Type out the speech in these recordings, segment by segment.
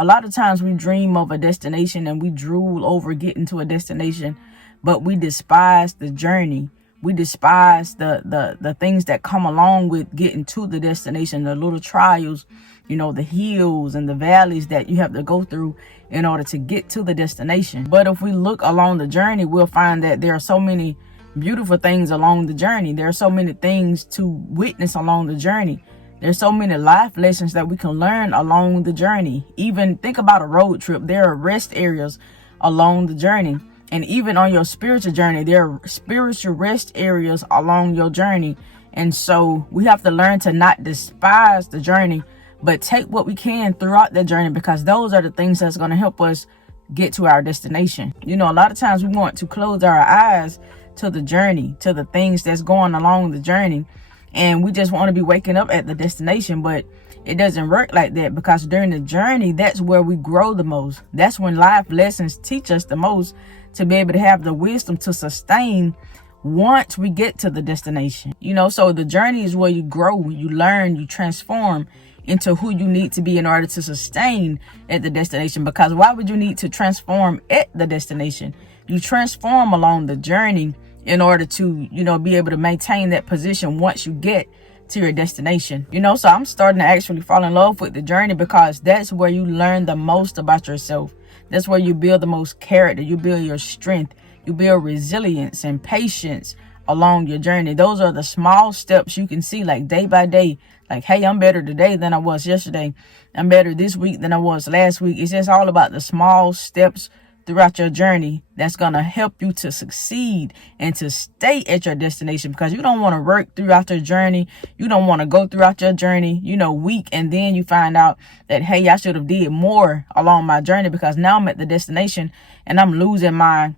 A lot of times we dream of a destination and we drool over getting to a destination, but we despise the journey. We despise the things that come along with getting to the destination, the little trials, the hills and the valleys that you have to go through in order to get to the destination. But if we look along the journey, we'll find that there are so many beautiful things along the journey. There are so many things to witness along the journey. There's so many life lessons that we can learn along the journey. Even think about a road trip. There are rest areas along the journey. And even on your spiritual journey, there are spiritual rest areas along your journey. And so we have to learn to not despise the journey, but take what we can throughout the journey, because those are the things that's going to help us get to our destination. A lot of times we want to close our eyes to the journey, to the things that's going along the journey. And we just want to be waking up at the destination, but it doesn't work like that, because during the journey, that's where we grow the most. That's when life lessons teach us the most, to be able to have the wisdom to sustain once we get to the destination. So the journey is where you grow, you learn, you transform into who you need to be in order to sustain at the destination. Because why would you need to transform at the destination? You transform along the journey in order to, be able to maintain that position once you get to your destination. So I'm starting to actually fall in love with the journey, because that's where you learn the most about yourself. That's where you build the most character. You build your strength. You build resilience and patience along your journey. Those are the small steps you can see, like day by day. Like, hey, I'm better today than I was yesterday. I'm better this week than I was last week. It's just all about the small steps throughout your journey that's going to help you to succeed and to stay at your destination, because you don't want to work throughout your journey. You don't want to go throughout your journey, weak, and then you find out that, hey, I should have did more along my journey, because now I'm at the destination and I'm losing my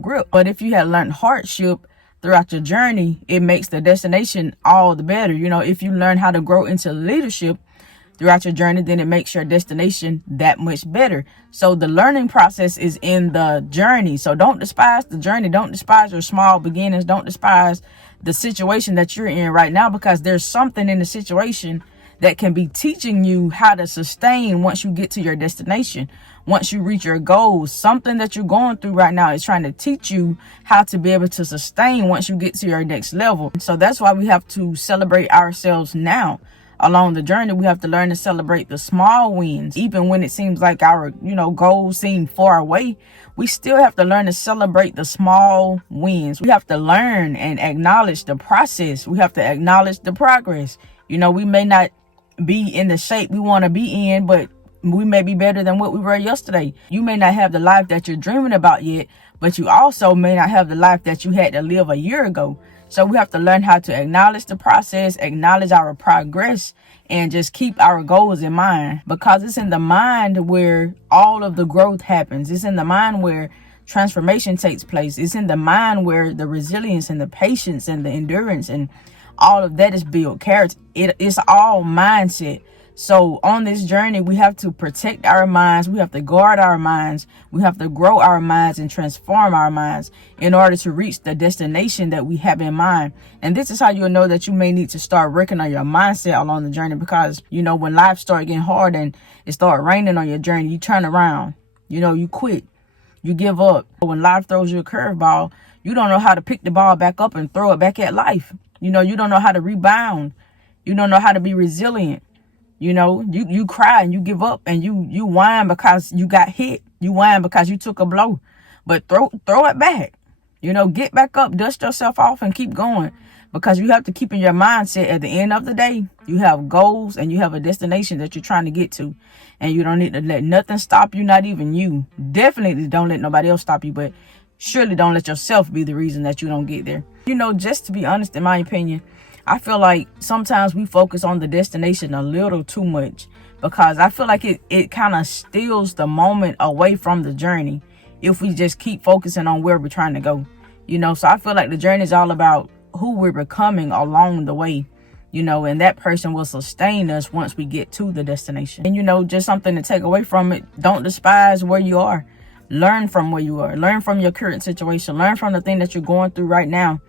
grip. But if you had learned hardship throughout your journey, it makes the destination all the better. If you learn how to grow into leadership throughout your journey, then it makes your destination that much better. So the learning process is in the journey. So don't despise the journey. Don't despise your small beginnings. Don't despise the situation that you're in right now, because there's something in the situation that can be teaching you how to sustain once you get to your destination. Once you reach your goals, something that you're going through right now is trying to teach you how to be able to sustain once you get to your next level. So that's why we have to celebrate ourselves now. Along the journey, we have to learn to celebrate the small wins. Even when it seems like our, goals seem far away, we still have to learn to celebrate the small wins. We have to learn and acknowledge the process. We have to acknowledge the progress. We may not be in the shape we want to be in, but we may be better than what we were yesterday. You may not have the life that you're dreaming about yet, but you also may not have the life that you had to live a year ago. So we have to learn how to acknowledge the process, acknowledge our progress, and just keep our goals in mind, because it's in the mind where all of the growth happens. It's in the mind where transformation takes place. It's in the mind where the resilience and the patience and the endurance and all of that is built. Character, it's all mindset. So on this journey, we have to protect our minds. We have to guard our minds. We have to grow our minds and transform our minds in order to reach the destination that we have in mind. And this is how you'll know that you may need to start working on your mindset along the journey, because, when life starts getting hard and it starts raining on your journey, you turn around, you quit, you give up. When life throws you a curveball, you don't know how to pick the ball back up and throw it back at life. You don't know how to rebound. You don't know how to be resilient. You cry and you give up and you whine because you got hit. You whine because you took a blow, but throw it back. Get back up, dust yourself off and keep going, because you have to keep in your mindset at the end of the day, you have goals and you have a destination that you're trying to get to, and you don't need to let nothing stop you, not even you. Definitely don't let nobody else stop you, but surely don't let yourself be the reason that you don't get there. Just to be honest, in my opinion, I feel like sometimes we focus on the destination a little too much, because I feel like it kind of steals the moment away from the journey if we just keep focusing on where we're trying to go. So I feel like the journey is all about who we're becoming along the way, and that person will sustain us once we get to the destination. And, just something to take away from it. Don't despise where you are. Learn from where you are. Learn from your current situation. Learn from the thing that you're going through right now.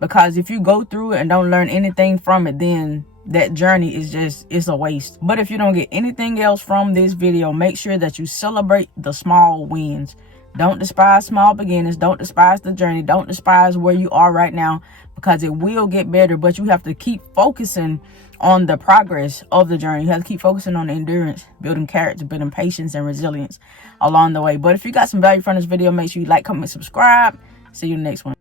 Because if you go through it and don't learn anything from it, then that journey is just, it's a waste. But if you don't get anything else from this video, make sure that you celebrate the small wins. Don't despise small beginnings. Don't despise the journey. Don't despise where you are right now, because it will get better. But you have to keep focusing on the progress of the journey. You have to keep focusing on the endurance, building character, building patience and resilience along the way. But if you got some value from this video, make sure you like, comment, subscribe. See you in the next one.